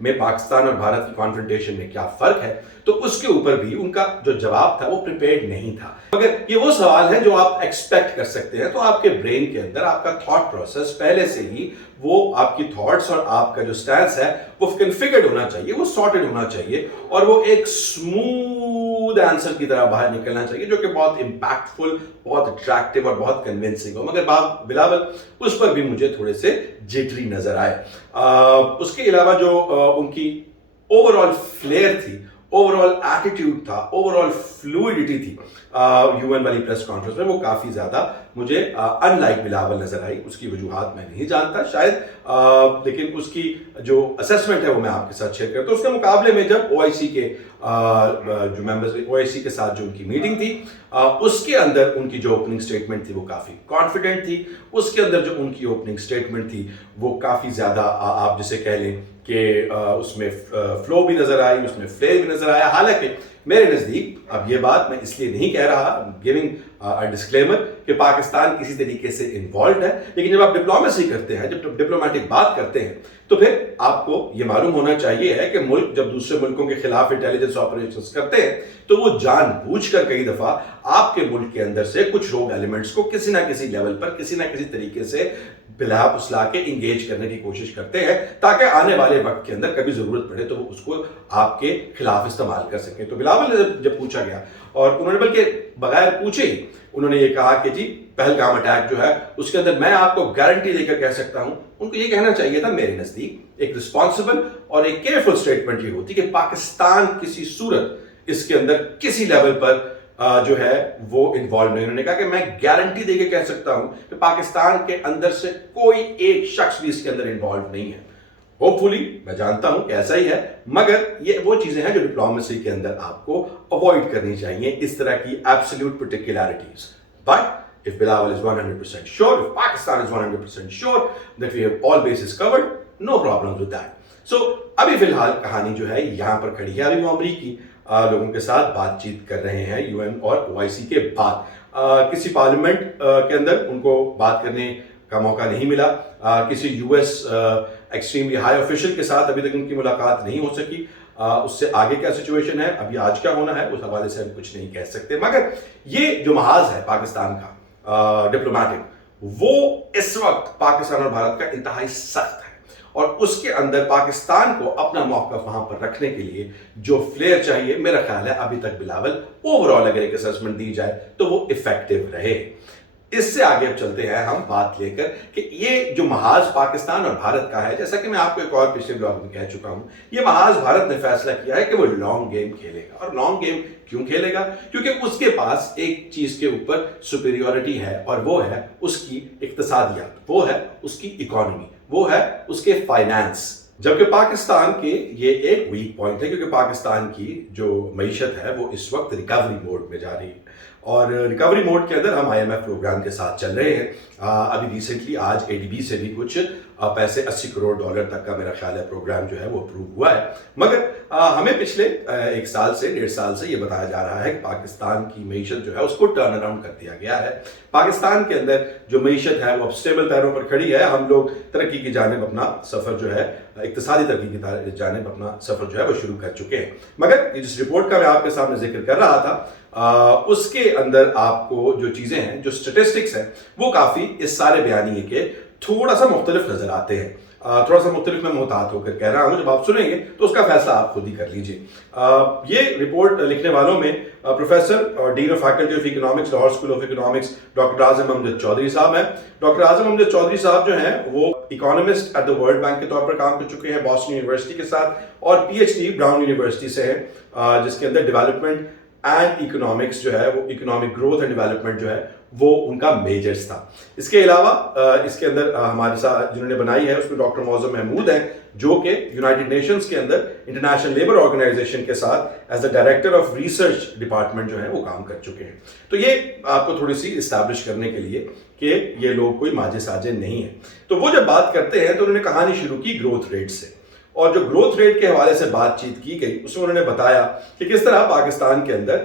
میں پاکستان اور بھارت کی کانفرنٹیشن میں کیا فرق ہے، تو اس کے اوپر بھی ان کا جو جواب تھا وہ پریپیئرڈ نہیں تھا. مگر یہ وہ سوال ہے جو آپ ایکسپیکٹ کر سکتے ہیں. تو آپ کے برین کے اندر آپ کا تھاٹ پروسیس پہلے سے ہی وہ آپ کی تھاٹس اور آپ کا جو سٹینس ہے وہ کنفیگرڈ ہونا چاہیے، وہ سارٹڈ ہونا چاہیے، اور وہ ایک اسموتھ آنسر کی طرح باہر نکلنا چاہیے جو کہ بہت امپیکٹفل، بہت اٹریکٹیو اور بہت کنونسنگ ہو. مگر بلاول اس پر بھی مجھے تھوڑے سے جٹری نظر آئے. اس کے علاوہ جو ان کی اوور آل فلیئر تھی، اوور آل ایٹیٹیوڈ تھا، اوور آل فلوئڈٹی تھی یو این والی پریس کانفرنس میں، وہ کافی زیادہ مجھے ان لائک بلاول نظر آئی. اس کی وجوہات میں نہیں جانتا شاید، لیکن اس کی جو اسیسمنٹ ہے وہ میں آپ کے ساتھ شیئر کرتا ہوں. اس کے مقابلے میں جب او آئی سی کے جو ممبرز، او آئی سی کے ساتھ جو ان کی میٹنگ تھی، اس کے اندر ان کی جو اوپننگ سٹیٹمنٹ تھی وہ کافی کانفیڈنٹ تھی. اس کے اندر جو ان کی اوپننگ سٹیٹمنٹ تھی وہ کافی زیادہ آپ جسے کہہ لیں کہ اس میں فلو بھی نظر آئی، اس میں فلیئر بھی نظر آیا. حالانکہ میرے نزدیک، اب یہ بات میں اس لیے نہیں کہہ رہا، گیونگ ڈسکلیمر، کہ پاکستان کسی طریقے سے انوالوڈ ہے، لیکن جب آپ ڈپلومیسی کرتے ہیں، جب ڈپلومیٹک بات کرتے ہیں، تو پھر آپ کو یہ معلوم ہونا چاہیے ہے کہ ملک جب دوسرے ملکوں کے خلاف انٹیلیجنس آپریشنز کرتے ہیں تو وہ جان بوجھ کر کئی دفعہ آپ کے ملک کے اندر سے کچھ روگ ایلیمنٹس کو کسی نہ کسی لیول پر کسی نہ کسی طریقے سے بلا پسلا کے انگیج کرنے کی کوشش کرتے ہیں، تاکہ آنے والے وقت کے اندر کبھی ضرورت پڑے تو وہ اس کو آپ کے خلاف استعمال کر سکیں. تو بلاول نے جب پوچھا گیا، اور انہوں نے بلکہ بغیر پوچھے ہی انہوں نے یہ کہا کہ جی پہلگام اٹیک جو ہے اس کے اندر میں آپ کو گارنٹی دے کر کہہ سکتا ہوں، ان کو یہ کہنا چاہیے تھا میرے نزدیک. ایک رسپانسبل اور ایک کیئرفل سٹیٹمنٹ یہ ہوتی کہ پاکستان کسی صورت اس کے اندر کسی لیول پر جو ہے وہ انوالو نہیں. انہوں نے کہا کہ میں گارنٹی دے کے کہہ سکتا ہوں کہ پاکستان کے اندر سے کوئی ایک شخص بھی اس کے اندر انوالو نہیں ہے. ہوپ فلی میں جانتا ہوں کہ ایسا ہی ہے، مگر یہ وہ چیزیں ہیں جو ڈپلومیسی کے اندر آپ کو اوائڈ کرنی چاہیے، اس طرح کی absolute particularities. But if Bilawal is 100% sure, if Pakistan is 100% sure that we have all bases covered, no problems with that. So ابھی فی الحال کہانی جو ہے یہاں پر کھڑی ہے. ابھی وہ امریکی لوگوں کے ساتھ بات چیت کر رہے ہیں یو این اور او آئی سی کے بعد. کسی پارلیمنٹ کے اندر ان کو بات کرنے کا موقع نہیں ملا. کسی U S extremely high official کے ساتھ ابھی تک ان کی ملاقات نہیں ہو سکی. اس سے آگے کیا سچویشن ہے، ابھی آج کیا ہونا ہے، اس حوالے سے ہم کچھ نہیں کہہ سکتے. مگر یہ جو محاذ ہے پاکستان کا ڈپلومیٹک، وہ اس وقت پاکستان اور بھارت کا انتہائی سخت ہے، اور اس کے اندر پاکستان کو اپنا موقف وہاں پر رکھنے کے لیے جو فلیئر چاہیے، میرا خیال ہے ابھی تک بلاول اوور آل اگر ایک اسسمنٹ دی جائے تو وہ افیکٹو رہے. اس سے آگے اب چلتے ہیں ہم بات لے کر کہ یہ جو محاذ پاکستان اور بھارت کا ہے، جیسا کہ میں آپ کو ایک اور پچھلے بلاگ میں کہہ چکا ہوں، یہ محاذ بھارت نے فیصلہ کیا ہے کہ وہ لانگ گیم کھیلے گا. اور لانگ گیم کیوں کھیلے گا؟ کیونکہ اس کے پاس ایک چیز کے اوپر سپیریورٹی ہے، اور وہ ہے اس کی اقتصادیات، وہ ہے اس کی اکانومی، وہ ہے اس کے فائنانس. جبکہ پاکستان کے یہ ایک ویک پوائنٹ ہے، کیونکہ پاکستان کی جو معیشت ہے وہ اس وقت ریکوری موڈ میں جا رہی ہے، اور ریکوری موڈ کے اندر ہم آئی ایم ایف پروگرام کے ساتھ چل رہے ہیں. ابھی ریسنٹلی آج اے ڈی بی سے بھی کچھ پیسے $80 کروڑ تک کا میرا خیال ہے پروگرام جو ہے وہ اپروو ہوا ہے. مگر ہمیں پچھلے ایک سال سے 1.5 سال سے یہ بتایا جا رہا ہے کہ پاکستان کی معیشت جو ہے اس کو ٹرن اراؤنڈ کر دیا گیا ہے. پاکستان کے اندر جو معیشت ہے وہ اب اسٹیبل پیروں پر کھڑی ہے. ہم لوگ ترقی کی جانب اپنا سفر جو ہے، اقتصادی ترقی کی جانب اپنا سفر جو ہے وہ شروع کر چکے ہیں. مگر جس رپورٹ کا میں آپ کے سامنے ذکر کر رہا تھا، اس کے اندر آپ کو جو چیزیں ہیں، جو سٹیٹسٹکس ہیں، وہ کافی اس سارے بیانیے کے تھوڑا سا مختلف نظر آتے ہیں. تھوڑا سا مختلف میں محتاط ہو کر کہہ رہا ہوں، جب آپ سنیں گے تو اس کا فیصلہ آپ خود ہی کر لیجئے. یہ رپورٹ لکھنے والوں میں پروفیسر اور dean of faculty of economics, Lahore school of economics, doctor Azam Amjad Chaudhry صاحب ہیں. ڈاکٹر اعظم امجد چودھری صاحب جو ہیں وہ economist at the World Bank کے طور پر کام کر چکے ہیں باسٹن یونیورسٹی کے ساتھ، اور P H D Brown University سے ہے، جس کے اندر ڈیولپمنٹ اینڈ اکنامکس جو ہے، وہ اکنامک گروتھ اینڈ ڈیولپمنٹ جو ہے وہ ان کا میجرز تھا. اس کے علاوہ اس کے اندر ہمارے ساتھ جنہوں نے بنائی ہے اس میں ڈاکٹر معظم محمود ہیں، جو کہ یونائٹڈ نیشنز کے اندر انٹرنیشنل لیبر آرگنائزیشن کے ساتھ as a director of research department جو ہے وہ کام کر چکے ہیں. تو یہ آپ کو تھوڑی سی اسٹیبلش کرنے کے لیے کہ یہ لوگ کوئی ماجے ساجے نہیں ہیں. تو وہ جب بات کرتے ہیں تو انہوں نے کہانی شروع کی گروتھ ریٹ سے، اور جو گروتھ ریٹ کے حوالے سے بات چیت کی گئی اس میں انہوں نے بتایا کہ کس طرح پاکستان کے اندر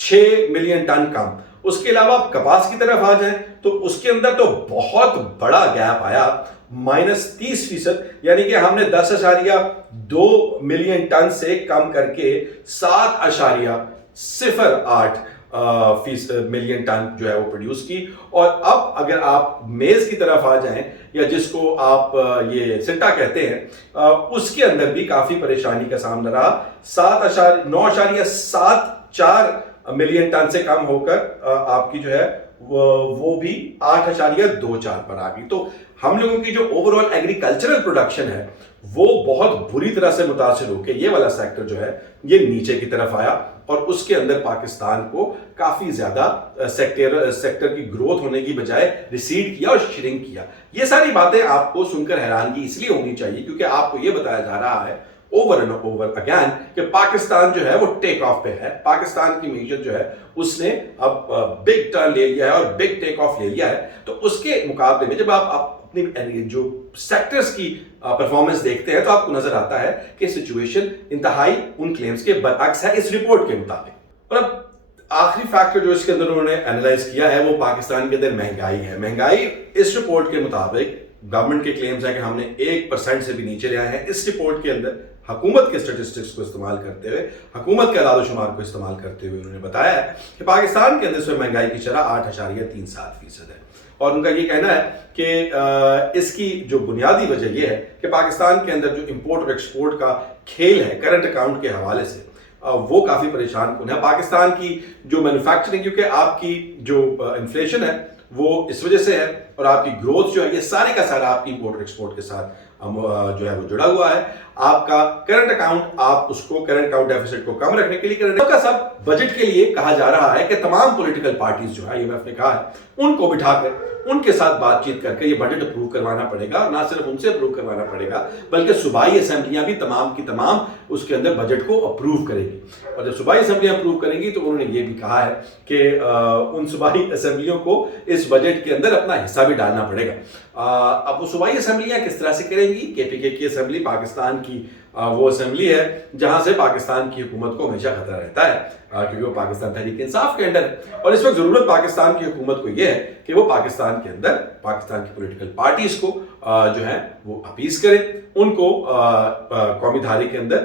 6 ملین ٹن کم. اس کے علاوہ آپ کپاس کی طرف آ جائیں تو اس کے اندر تو بہت بڑا گیپ آیا, -30%, یعنی کہ ہم نے 10.2 ملین ٹن سے کم کر کے 7.08 ملین ٹن جو ہے وہ پروڈیوس کی. اور اب اگر آپ میز کی طرف آ جائیں, یا جس کو آپ یہ سنٹا کہتے ہیں, اس کے اندر بھی کافی پریشانی کا سامنا رہا. 9.74 ملین ٹن سے کم ہو کر آپ کی جو ہے وہ بھی 8.24 پر آ گئی. تو ہم لوگوں کی جو اوور آل ایگریکلچرل پروڈکشن ہے وہ بہت بری طرح سے متاثر ہو کے یہ والا سیکٹر جو ہے یہ نیچے کی طرف آیا, اور اس کے اندر پاکستان کو کافی زیادہ سیکٹر کی گروتھ ہونے کی بجائے ریسیڈ کیا اور شرنک کیا. یہ ساری باتیں آپ کو سن کر حیرانگی اس لیے ہونی چاہیے کیونکہ آپ کو یہ بتایا جا رہا ہے اوور اینڈ اوور اگین کہ پاکستان جو ہے وہ ٹیک آف پہ ہے. پاکستان کی معیشت جو ہے اس نے اب بگ ٹرن لے لیا ہے اور بگ ٹیک آف لے لیا ہے. تو اس کے مقابلے میں جب آپ اپنی جو سیکٹرز کی پرفارمنس دیکھتے ہیں تو آپ کو نظر آتا ہے کہ سچویشن انتہائی ان کلیمز کے برعکس ہے اس رپورٹ کے مطابق. اور اب آخری فیکٹر جو اس کے اندر انہوں نے اینالائز کیا ہے وہ پاکستان کے اندر مہنگائی ہے. مہنگائی اس رپورٹ کے مطابق گورنمنٹ کے کلیمز ہیں کہ ہم نے 1% سے بھی نیچے لے آئے ہیں. اس رپورٹ کے اندر حکومت کے سٹیٹسٹکس کو استعمال کرتے ہوئے, حکومت کے اعداد و شمار کو استعمال کرتے ہوئے انہوں نے بتایا ہے کہ پاکستان کے اندر اس میں مہنگائی کی شرح 8.37% ہے. اور ان کا یہ کہنا ہے کہ اس کی جو بنیادی وجہ یہ ہے کہ پاکستان کے اندر جو امپورٹ اور ایکسپورٹ کا کھیل ہے کرنٹ اکاؤنٹ کے حوالے سے وہ کافی پریشان کن ہے. پاکستان کی جو مینوفیکچرنگ, کیونکہ آپ کی جو انفلیشن ہے وہ اس وجہ سے ہے, اور آپ کی گروتھ جو ہے یہ سارے کا سارا آپ کی امپورٹ اور ایکسپورٹ کے ساتھ جو ہے وہ جڑا ہوا ہے. آپ کا کرنٹ اکاؤنٹ, آپ اس کو کرنٹ اکاؤنٹ ڈیفیسٹ کو کم رکھنے کے لیے کرنٹ کا سب بجٹ کے لیے کہا جا رہا ہے کہ تمام پولیٹیکل پارٹیز جو ہے IMF نے کہا ہے ان کو بٹھا کر ان کے ساتھ بات چیت کر کے یہ بجٹ اپروو کروانا پڑے گا. اور نہ صرف ان سے اپروو کروانا پڑے گا بلکہ صوبائی اسمبلیاں بھی تمام کی تمام اس کے اندر بجٹ کو اپروو کرے گی. اور جب صوبائی اسمبلیاں اپروو کریں گی تو انہوں نے یہ بھی کہا ہے کہ ان صوبائی اسمبلیوں کو اس بجٹ کے اندر اپنا حصہ بھی ڈالنا پڑے گا. اب وہ صوبائی اسمبلیاں کس طرح سے کریں گی؟ KPK کی اسمبلی پاکستان کی وہ اسمبلی ہے جہاں سے پاکستان کی حکومت کو ہمیشہ خطرہ رہتا ہے کیونکہ وہ پاکستان تحریک انصاف کے انڈر ہے. اور اس وقت ضرورت پاکستان کی حکومت کو یہ ہے کہ وہ پاکستان کے اندر پاکستان کی پولیٹیکل پارٹیز کو جو ہے وہ اپیز کرے, ان کو قومی دھارے کے اندر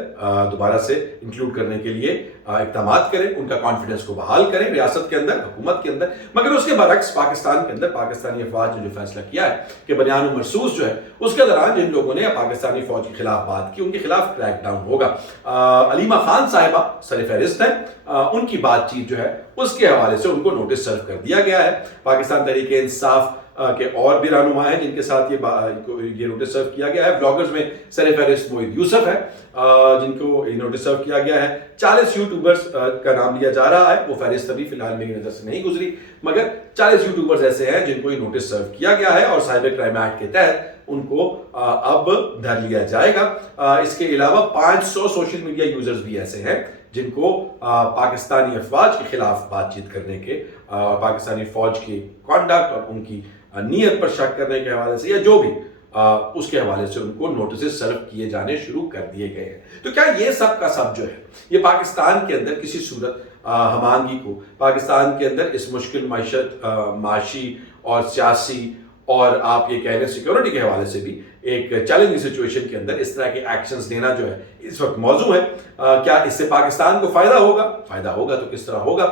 دوبارہ سے انکلوڈ کرنے کے لیے اقدامات کریں, ان کا کانفیڈنس کو بحال کریں ریاست کے اندر, حکومت کے اندر. مگر اس کے برعکس پاکستان کے اندر پاکستانی افواج نے جو فیصلہ کیا ہے کہ بنیان مرصوص جو ہے اس کے دوران جن لوگوں نے پاکستانی فوج کے خلاف بات کی ان کے خلاف کریک ڈاؤن ہوگا. علیمہ خان صاحبہ سر فہرست ہیں, ان کی بات چیت جو ہے اس کے حوالے سے ان کو نوٹس سرو کر دیا گیا ہے. پاکستان تحریک انصاف کہ اور بھی رہنما ہیں جن کے ساتھ یہ نوٹس سرو کیا گیا ہے. بلاگرز میں سر فہرست موحد یوسف ہے جن کو یہ نوٹس سرو کیا گیا ہے. 40 یوٹیوبرز کا نام لیا جا رہا ہے, وہ فہرست ابھی فی الحال میری نظر سے نہیں گزری, مگر 40 یوٹیوبرز ایسے ہیں جن کو یہ نوٹس سرو کیا گیا ہے اور سائبر کرائم ایکٹ کے تحت ان کو اب دھر لیا جائے گا. اس کے علاوہ 500 سوشل میڈیا یوزرز بھی ایسے ہیں جن کو پاکستانی افواج کے خلاف بات چیت کرنے کے, پاکستانی فوج کی کانڈکٹ اور ان کی نیت پر شک کرنے کے حوالے سے یا جو بھی اس کے حوالے سے ان کو نوٹسز سرو کیے جانے شروع کر دیے گئے ہیں. تو کیا یہ سب کا سب جو ہے یہ پاکستان کے اندر کسی صورت ہم آہنگی کو, پاکستان کے اندر اس مشکل معیشت, معاشی اور سیاسی اور آپ یہ کہہ لیں سیکورٹی کے حوالے سے بھی ایک چیلنجنگ سچویشن کے اندر اس طرح کے ایکشنز لینا جو ہے اس وقت موضوع ہے. کیا اس سے پاکستان کو فائدہ ہوگا؟ فائدہ ہوگا تو کس طرح ہوگا؟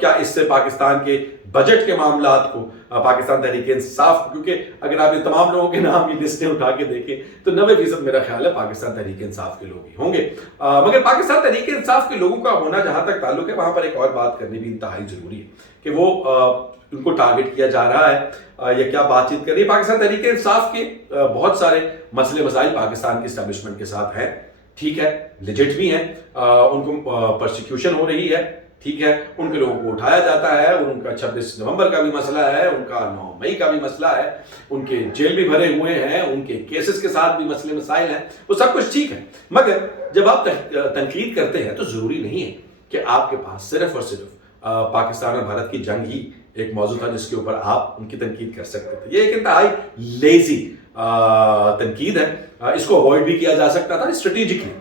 کیا اس سے پاکستان کے بجٹ کے معاملات کو پاکستان تحریک انصاف, کیونکہ اگر آپ یہ تمام لوگوں کے نام یہ لسٹیں اٹھا کے دیکھیں تو 90% میرا خیال ہے پاکستان تحریک انصاف کے لوگ ہی ہوں گے. مگر پاکستان تحریک انصاف کے لوگوں کا ہونا جہاں تک تعلق ہے وہاں پر ایک اور بات کرنی بھی انتہائی ضروری ہے کہ وہ ان کو ٹارگٹ کیا جا رہا ہے یا کیا بات چیت کر رہی ہے. پاکستان تحریک انصاف کے بہت سارے مسئلے مسائل پاکستان کی اسٹیبلشمنٹ کے ساتھ ہیں, ٹھیک ہے, لیجٹ بھی ہیں, ان کو پرسیکیوشن ہو رہی ہے, ٹھیک ہے, ان کے لوگوں کو اٹھایا جاتا ہے, ان کا 26 نومبر کا بھی مسئلہ ہے, ان کا 9 مئی کا بھی مسئلہ ہے, ان کے جیل بھی بھرے ہوئے ہیں, ان کے کیسز کے ساتھ بھی مسئلے مسائل ہیں, وہ سب کچھ ٹھیک ہے. مگر جب آپ تنقید کرتے ہیں تو ضروری نہیں ہے کہ آپ کے پاس صرف اور صرف پاکستان اور بھارت کی جنگ ہی ایک موضوع تھا جس کے اوپر آپ ان کی تنقید کر سکتے تھے. یہ ایک انتہائی لیزی تنقید ہے, اس کو اوائڈ بھی کیا جا سکتا تھا اسٹریٹجکلی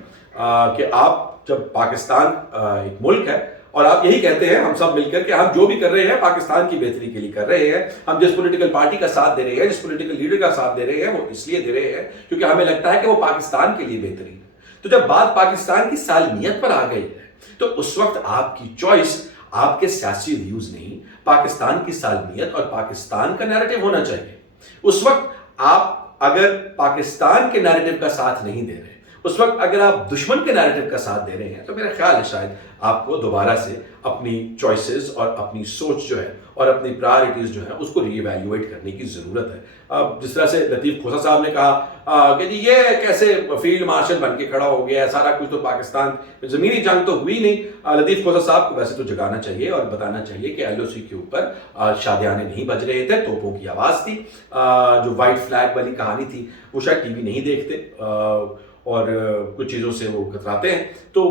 کہ آپ جب پاکستان ایک ملک ہے اور آپ یہی کہتے ہیں ہم سب مل کر کہ ہم جو بھی کر رہے ہیں پاکستان کی بہتری کے لیے کر رہے ہیں. ہم جس پولیٹیکل پارٹی کا ساتھ دے رہے ہیں, جس پولیٹیکل لیڈر کا ساتھ دے رہے ہیں, وہ اس لیے دے رہے ہیں کیونکہ ہمیں لگتا ہے کہ وہ پاکستان کے لیے بہترین ہے. تو جب بات پاکستان کی سالمیت پر آ گئی ہے تو اس وقت آپ کی چوائس آپ کے سیاسی ویوز نہیں, پاکستان کی سالمیت اور پاکستان کا نیریٹو ہونا چاہیے. اس وقت آپ اگر پاکستان کے نیریٹو کا ساتھ نہیں دے رہے, اس وقت اگر آپ دشمن کے نیریٹو کا ساتھ دے رہے ہیں, تو میرا خیال ہے شاید آپ کو دوبارہ سے اپنی چوائسز اور اپنی سوچ جو ہے اور اپنی پرائرٹیز جو ہیں اس کو ری ایویلیویٹ کرنے کی ضرورت ہے. جس طرح سے لطیف کھوسہ صاحب نے کہا کہ جی یہ کیسے فیلڈ مارشل بن کے کھڑا ہو گیا ہے, سارا کچھ تو پاکستان زمینی جنگ تو ہوئی نہیں. لطیف کھوسہ صاحب کو ویسے تو جگانا چاہیے اور بتانا چاہیے کہ ایل او سی کے اوپر شادیانے نہیں بج رہے تھے, توپوں کی آواز تھی. جو وائٹ فلیگ والی کہانی تھی وہ شاید ٹی وی نہیں دیکھتے اور کچھ چیزوں سے وہ کتراتے ہیں. تو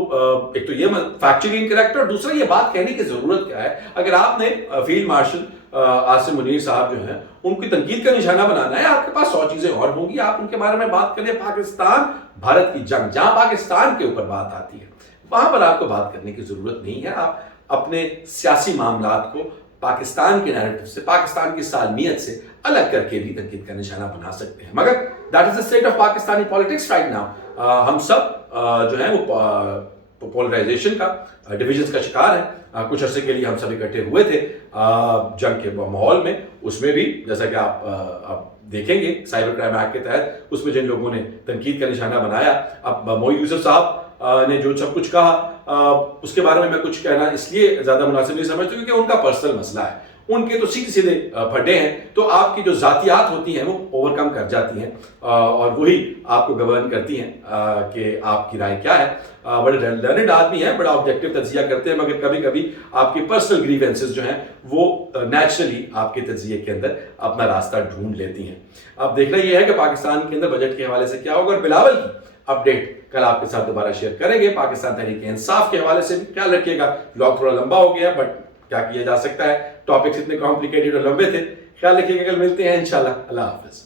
ایک تو یہ فیکچولی انکریکٹ, اور دوسرا یہ بات کہنے کی ضرورت کیا ہے, اگر آپ نے فیلڈ مارشل عاصم منیر صاحب جو ہیں ان کی تنقید کا نشانہ بنانا ہے, آپ کے پاس 100 چیزیں اور ہوں گی, آپ ان کے بارے میں بات کریں. پاکستان بھارت کی جنگ, جہاں پاکستان کے اوپر بات آتی ہے وہاں پر آپ کو بات کرنے کی ضرورت نہیں ہے. آپ اپنے سیاسی معاملات کو پاکستان کے نیریٹو سے, پاکستان کی سالمیت سے الگ کر کے بھی تنقید کا نشانہ بنا سکتے ہیں. مگر that is the state of Pakistani politics right now. ہم سب جو ہیں وہ پولرائزیشن کا, ڈویژنز کا شکار ہیں. کچھ عرصے کے لیے ہم سب اکٹھے ہوئے تھے جنگ کے ماحول میں, اس میں بھی جیسا کہ آپ دیکھیں گے سائبر کرائم ایکٹ کے تحت اس میں جن لوگوں نے تنقید کا نشانہ بنایا. اب موئی یوسف صاحب نے جو سب کچھ کہا اس کے بارے میں کچھ کہنا اس لیے زیادہ مناسب نہیں سمجھتا کیونکہ ان کا پرسنل مسئلہ ہے, ان کے تو سیدھے سیدھے پھڈے ہیں, تو آپ کی جو ذاتیات ہوتی ہیں وہ اوور کم کر جاتی ہیں اور وہی آپ کو گورن کرتی ہیں کہ آپ کی رائے کیا ہے. بڑے لرنڈ آدمی ہیں, بڑا آبجیکٹو تجزیہ کرتے ہیں, مگر کبھی کبھی آپ کی پرسنل گریوینسز جو ہیں وہ نیچرلی آپ کے تجزیے کے اندر اپنا راستہ ڈھونڈ لیتی ہیں. اب دیکھنا یہ ہے کہ پاکستان کے اندر بجٹ کے حوالے سے کیا ہوگا, اور بلاول کی اپڈیٹ کل آپ کے ساتھ دوبارہ شیئر کریں گے. پاکستان تحریک انصاف کے حوالے سے بھی خیال رکھیے گا. بلاگ تھوڑا لمبا ہو گیا بٹ کیا کیا جا سکتا ہے, ٹاپکس اتنے کمپلیکیٹڈ اور لمبے تھے. خیال رکھیے گا, کل ملتے ہیں انشاءاللہ. اللہ حافظ.